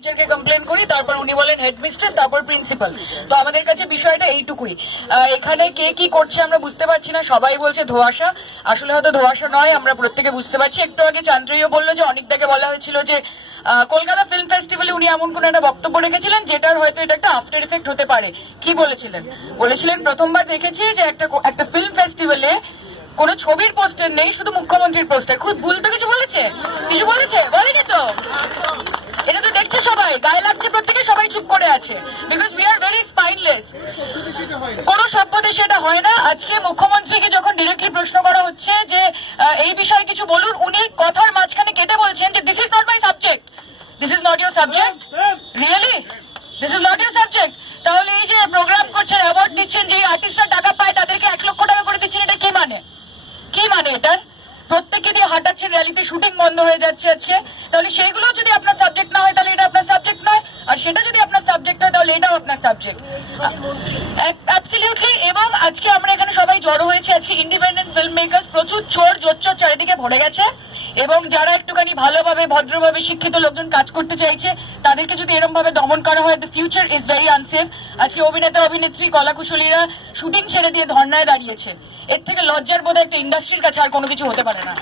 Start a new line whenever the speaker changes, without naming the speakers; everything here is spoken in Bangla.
টিচারকে কমপ্লেন করি, তারপর উনি বলেন হেড মিস্ট্রেস তারপর প্রিন্সিপাল তো আমাদের কাছে বিষয়টা এইটুকুই। এখানে কে কি করছে আমরা বুঝতে পারছি না, সবাই বলছে ধোয়াশা। আসলে হয়তো ধোয়াশা নয়, আমরা প্রত্যেকে বুঝতে পারছি। একটু আগে চান্দ্রীয় বলল যে অনেকটাকে বলা হয়েছিল যে কলকাতা ফিল্ম ফেস্টিভ্যালে উনি এমন কোন একটা বক্তব্য রেখেছিলেন, যেটার হয়তো এটা একটা আফটার এফেক্ট হতে পারে। কি বলেছিলেন? বলেছিলেন, প্রথমবার দেখেছি যে একটা একটা ফিল্ম ফেস্টিভ্যালে কোনো ছবির পোস্টার নেই, শুধু মুখ্যমন্ত্রীর পোস্টার খুব ভুল তো কিছু বলেছে? কিছু বলেছে? বলেনি তো এটা তো দেখছে সবাই গায়ে লাগছে প্রত্যেকে, সবাই চুপ করে আছে। Because we are very spineless কোন সভ্য এটা হয় না। আজকে মুখ্যমন্ত্রীকে যখন ডিরেক্টলি প্রশ্ন করা হচ্ছে যে এই বিষয়ে কিছু বলুন, উনি কথার মাঝখানে কেটে বলছেন যে this is not my subject this is not your subject really this is not your subject তাহলে এই যে প্রোগ্রাম করছেন অ্যাওয়ার্ড দিচ্ছেন, যে আর্টিস্টরা টাকা পায়, তাদেরকে এক লক্ষ টাকা করে দিচ্ছেন, এটা কি মানে? কি মানে এটার প্রত্যেককে দিয়ে হাঁটাচ্ছেন র্যালিতে শুটিং বন্ধ হয়ে যাচ্ছে আজকে। তাহলে সেগুলো যদি আপনার সাবজেক্ট না হয়, তাহলে এটাও আপনার সাবজেক্ট অ্যাবসলিউটলি এবং আজকে আমরা এখানে সবাই জড়ো হয়েছে। আজকে ইন্ডিপেন্ডেন্ট ফিল্ম মেকার্স প্রচুর চোর, জোচ্চোর চারিদিকে ভরে গেছে। এবং যারা একটুখানি ভালোভাবে, ভদ্রভাবে শিক্ষিত লোকজন কাজ করতে চাইছে, তাদেরকে যদি এরকম ভাবে দমন করা হয় the future is very unsafe আজকে অভিনেতা, অভিনেত্রী, কলাকুশলীরা শুটিং ছেড়ে দিয়ে ধর্নায় দাঁড়িয়েছে। এর থেকে লজ্জার বোধ একটা ইন্ডাস্ট্রির কাছে আর কোনো কিছু হতে পারে না।